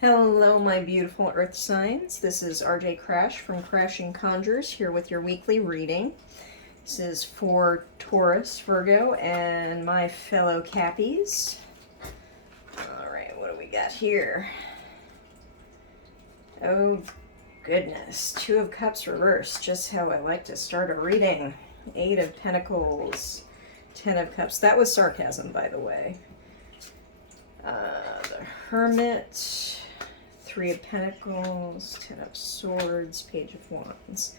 Hello, my beautiful earth signs. This is RJ Crash from Crashing Conjures here with your weekly reading. This is for Taurus, Virgo, and my fellow Cappies. Alright, what do we got here? Oh, goodness. Two of Cups reversed. Just how I like to start a reading. Eight of Pentacles. 10 of Cups. That was sarcasm, by the way. The Hermit. Three of Pentacles, 10 of Swords, Page of Wands.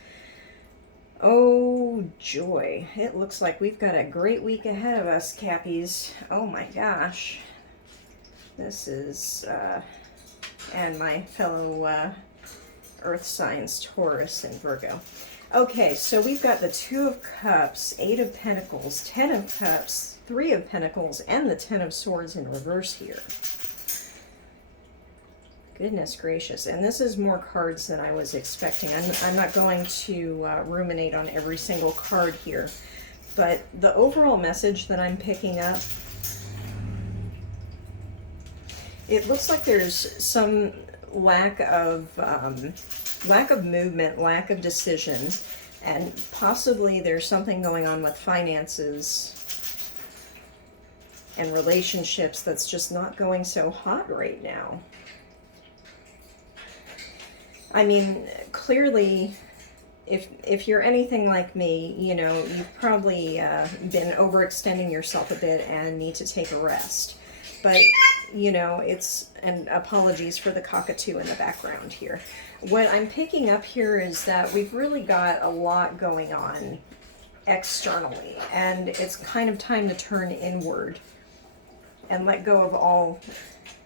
Oh, joy. It looks like we've got a great week ahead of us, Cappies. Oh my gosh. This is, and my fellow earth signs, Taurus and Virgo. Okay, so we've got the Two of Cups, Eight of Pentacles, 10 of Cups, Three of Pentacles, and the 10 of Swords in reverse here. Goodness gracious. And this is more cards than I was expecting. I'm not going to ruminate on every single card here. But the overall message that I'm picking up, it looks like there's some lack of movement, lack of decision, and possibly there's something going on with finances and relationships that's just not going so hot right now. I mean, clearly, if you're anything like me, you know, you've probably been overextending yourself a bit and need to take a rest. But, you know, and apologies for the cockatoo in the background here. What I'm picking up here is that we've really got a lot going on externally, and it's kind of time to turn inward and let go of all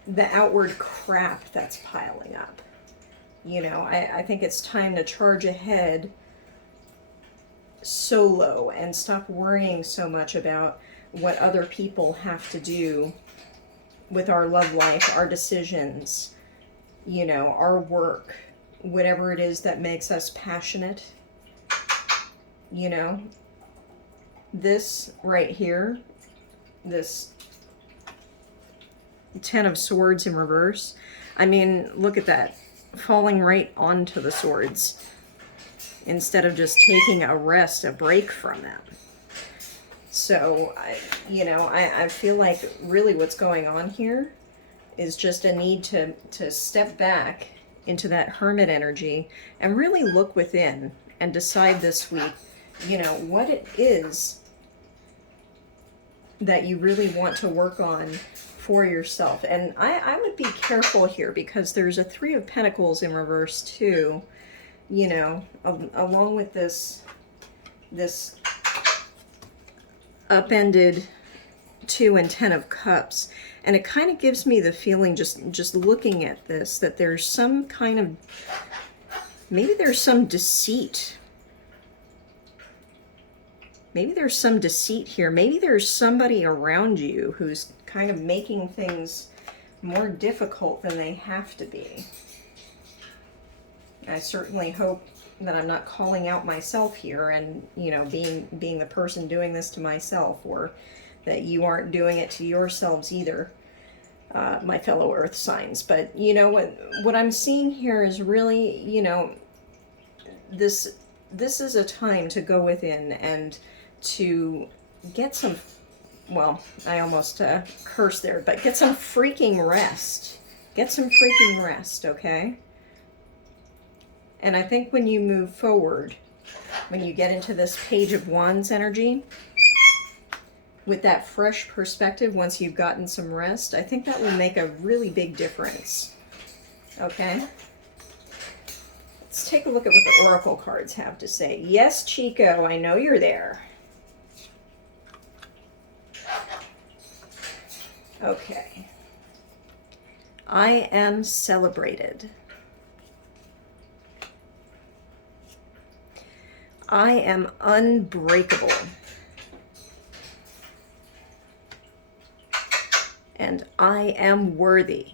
the outward crap that's piling up. You know, I think it's time to charge ahead solo and stop worrying so much about what other people have to do with our love life, our decisions, you know, our work, whatever it is that makes us passionate. You know, this right here, this 10 of Swords in reverse, I mean, look at that. Falling right onto the swords instead of just taking a rest, a break from them. So, I feel like really what's going on here is just a need to step back into that hermit energy and really look within and decide this week, you know, what it is that you really want to work on for yourself. And I would be careful here because there's a Three of Pentacles in reverse too, you know, along with this upended 2 and 10 of Cups. And it kind of gives me the feeling, just looking at this, that there's some kind of, maybe there's some deceit. Maybe there's some deceit here. Maybe there's somebody around you who's kind of making things more difficult than they have to be. I certainly hope that I'm not calling out myself here and, you know, being the person doing this to myself, or that you aren't doing it to yourselves either, my fellow earth signs. But, you know, what I'm seeing here is really, you know, this is a time to go within and to get some, well, I almost cursed there, but get some freaking rest. Get some freaking rest, okay? And I think when you move forward, when you get into this Page of Wands energy, with that fresh perspective, once you've gotten some rest, I think that will make a really big difference, okay? Let's take a look at what the Oracle cards have to say. Yes, Chico, I know you're there. Okay. I am celebrated. I am unbreakable. And I am worthy.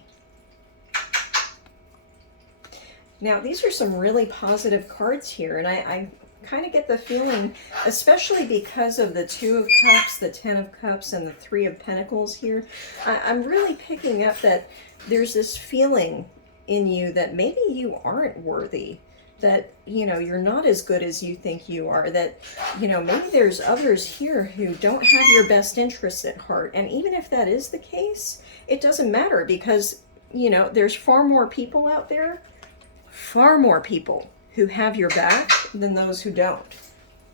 Now, these are some really positive cards here, and I kind of get the feeling, especially because of the Two of Cups, the 10 of Cups, and the Three of Pentacles here, I'm really picking up that there's this feeling in you that maybe you aren't worthy, that, you know, you're not as good as you think you are, that, you know, maybe there's others here who don't have your best interests at heart. And even if that is the case, it doesn't matter, because, you know, there's far more people out there, far more people who have your back than those who don't.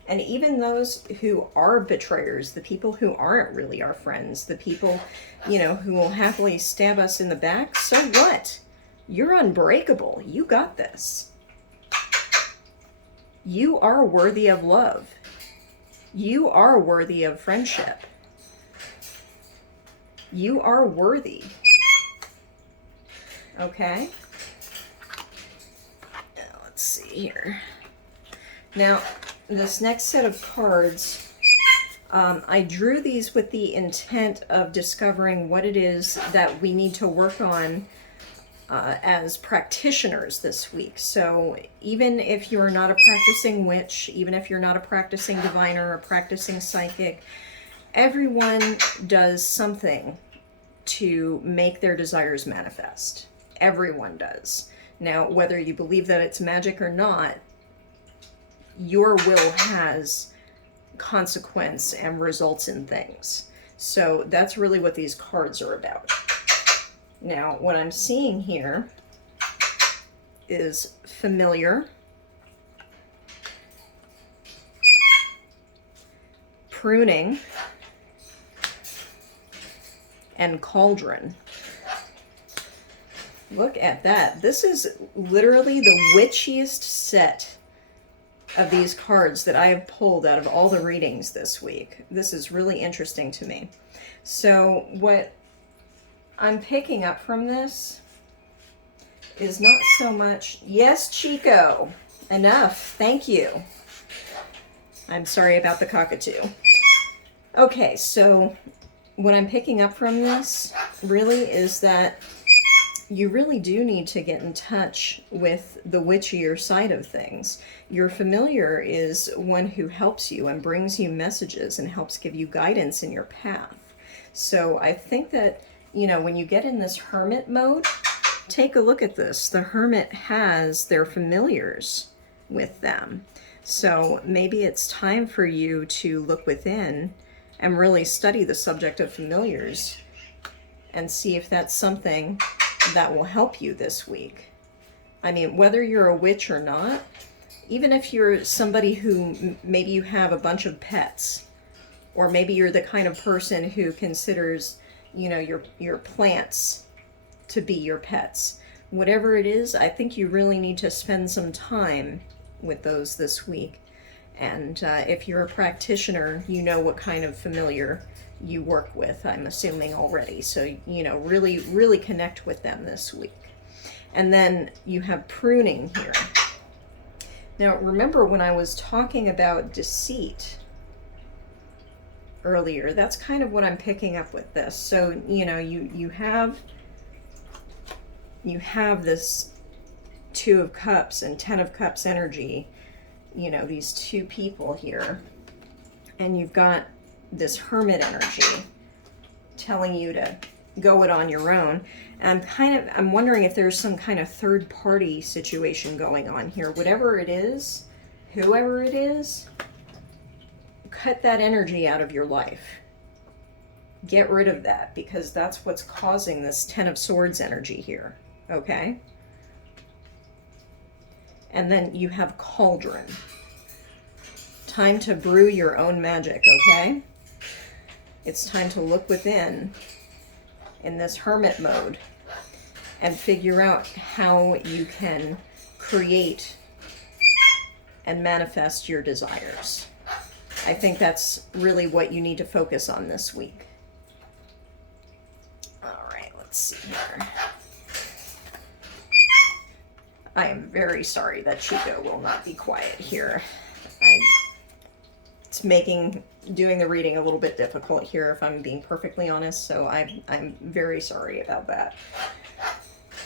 And even those who are betrayers, the people who aren't really our friends, the people, you know, who will happily stab us in the back, so what? You're unbreakable. You got this. You are worthy of love. You are worthy of friendship. You are worthy. Okay? Now, let's see here. Now, this next set of cards, I drew these with the intent of discovering what it is that we need to work on as practitioners this week. So even if you're not a practicing witch, even if you're not a practicing diviner, a practicing psychic, everyone does something to make their desires manifest. Everyone does. Now, whether you believe that it's magic or not, your will has consequence and results in things. So that's really what these cards are about. Now, what I'm seeing here is familiar, pruning, and cauldron. Look at that. This is literally the witchiest set of these cards that I have pulled out of all the readings this week. This is really interesting to me. So what I'm picking up from this is not so much, yes, Chico, enough, thank you. I'm sorry about the cockatoo. Okay, so what I'm picking up from this really is that you really do need to get in touch with the witchier side of things. Your familiar is one who helps you and brings you messages and helps give you guidance in your path. So I think that, you know, when you get in this hermit mode, take a look at this. The hermit has their familiars with them. So maybe it's time for you to look within and really study the subject of familiars and see if that's something that will help you this week. I mean, whether you're a witch or not, even if you're somebody who maybe you have a bunch of pets, or maybe you're the kind of person who considers, you know, your plants to be your pets. Whatever it is, I think you really need to spend some time with those this week. And if you're a practitioner, you know what kind of familiar you work with, I'm assuming already. So, you know, really, really connect with them this week. And then you have pruning here. Now, remember when I was talking about deceit earlier, that's kind of what I'm picking up with this. So, you know, you have this Two of Cups and Ten of Cups energy, you know, these two people here, and you've got this Hermit energy telling you to go it on your own. And I'm wondering if there's some kind of third party situation going on here. Whatever it is, whoever it is, cut that energy out of your life. Get rid of that, because that's what's causing this Ten of Swords energy here, okay? And then you have Cauldron. Time to brew your own magic, okay? It's time to look within in this hermit mode and figure out how you can create and manifest your desires. I think that's really what you need to focus on this week. All right, let's see here. I am very sorry that Chico will not be quiet here. It's making doing the reading a little bit difficult here, if I'm being perfectly honest, so I'm very sorry about that.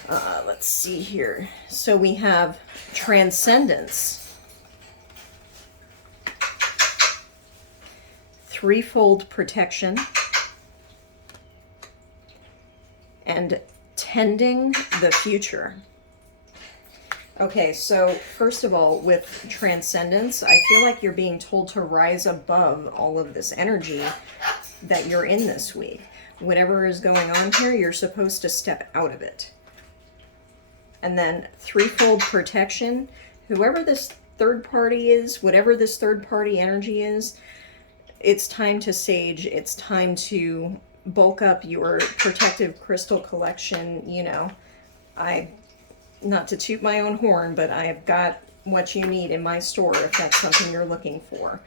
Let's see here. So we have Transcendence, Threefold Protection, and Tending the Future. Okay, so first of all, with transcendence, I feel like you're being told to rise above all of this energy that you're in this week. Whatever is going on here, you're supposed to step out of it. And then threefold protection. Whoever this third party is, whatever this third party energy is, it's time to sage. It's time to bulk up your protective crystal collection. You know, not to toot my own horn, but I've got what you need in my store if that's something you're looking for.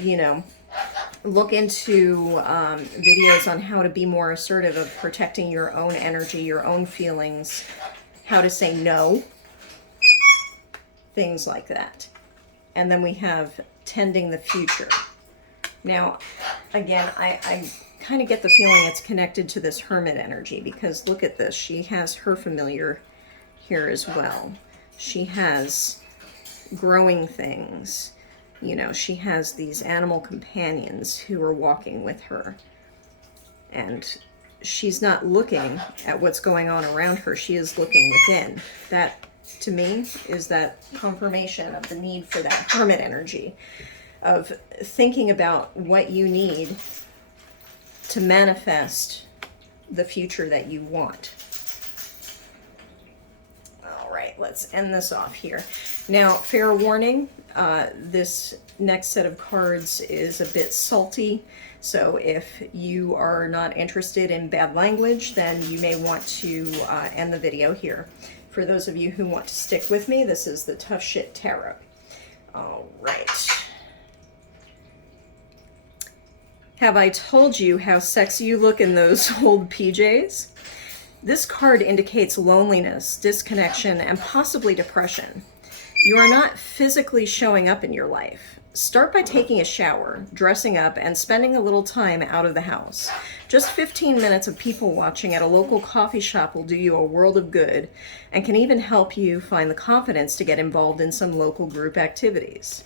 You know, look into videos on how to be more assertive of protecting your own energy, your own feelings, how to say no, things like that. And then we have tending the future. Now, again, I kind of get the feeling it's connected to this hermit energy, because look at this. She has her familiar here as well. She has growing things. You know, she has these animal companions who are walking with her. And she's not looking at what's going on around her. She is looking within. That, to me, is that confirmation of the need for that hermit energy, of thinking about what you need to manifest the future that you want. All right, let's end this off here. Now, fair warning, this next set of cards is a bit salty, so if you are not interested in bad language, then you may want to end the video here. For those of you who want to stick with me, this is the Tough Shit Tarot. All right. Have I told you how sexy you look in those old PJs? This card indicates loneliness, disconnection, and possibly depression. You are not physically showing up in your life. Start by taking a shower, dressing up, and spending a little time out of the house. Just 15 minutes of people watching at a local coffee shop will do you a world of good, and can even help you find the confidence to get involved in some local group activities.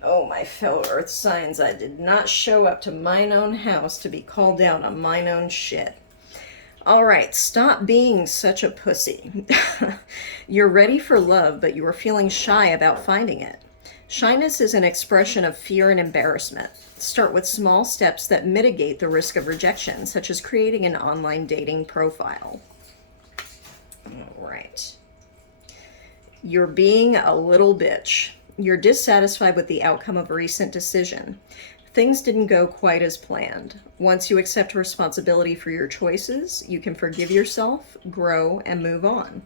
Oh, my fellow earth signs, I did not show up to mine own house to be called out on mine own shit. All right, stop being such a pussy. You're ready for love, but you are feeling shy about finding it. Shyness is an expression of fear and embarrassment. Start with small steps that mitigate the risk of rejection, such as creating an online dating profile. All right. You're being a little bitch. You're dissatisfied with the outcome of a recent decision. Things didn't go quite as planned. Once you accept responsibility for your choices, you can forgive yourself, grow, and move on.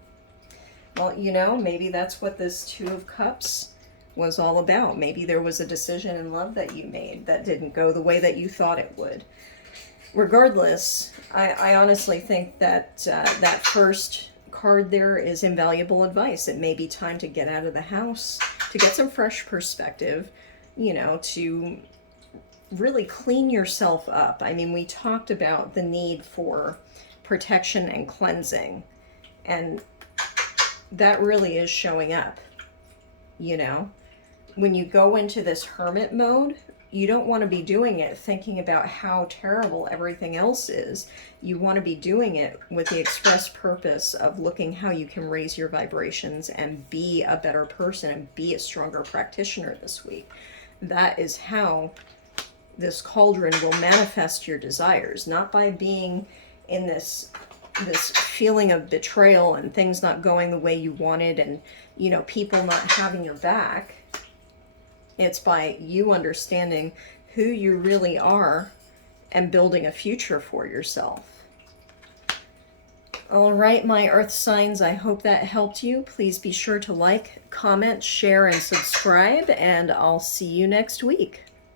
Well, you know, maybe that's what this Two of Cups was all about. Maybe there was a decision in love that you made that didn't go the way that you thought it would. Regardless, I honestly think that that first card there is invaluable advice. It may be time to get out of the house, to get some fresh perspective, you know, to really clean yourself up. I mean, we talked about the need for protection and cleansing, and that really is showing up. You know, when you go into this hermit mode, you don't want to be doing it thinking about how terrible everything else is. You want to be doing it with the express purpose of looking how you can raise your vibrations and be a better person and be a stronger practitioner this week. That is how this cauldron will manifest your desires, not by being in this feeling of betrayal and things not going the way you wanted, and, you know, people not having your back. It's by you understanding who you really are and building a future for yourself. All right, my earth signs, I hope that helped you. Please be sure to like, comment, share, and subscribe, and I'll see you next week.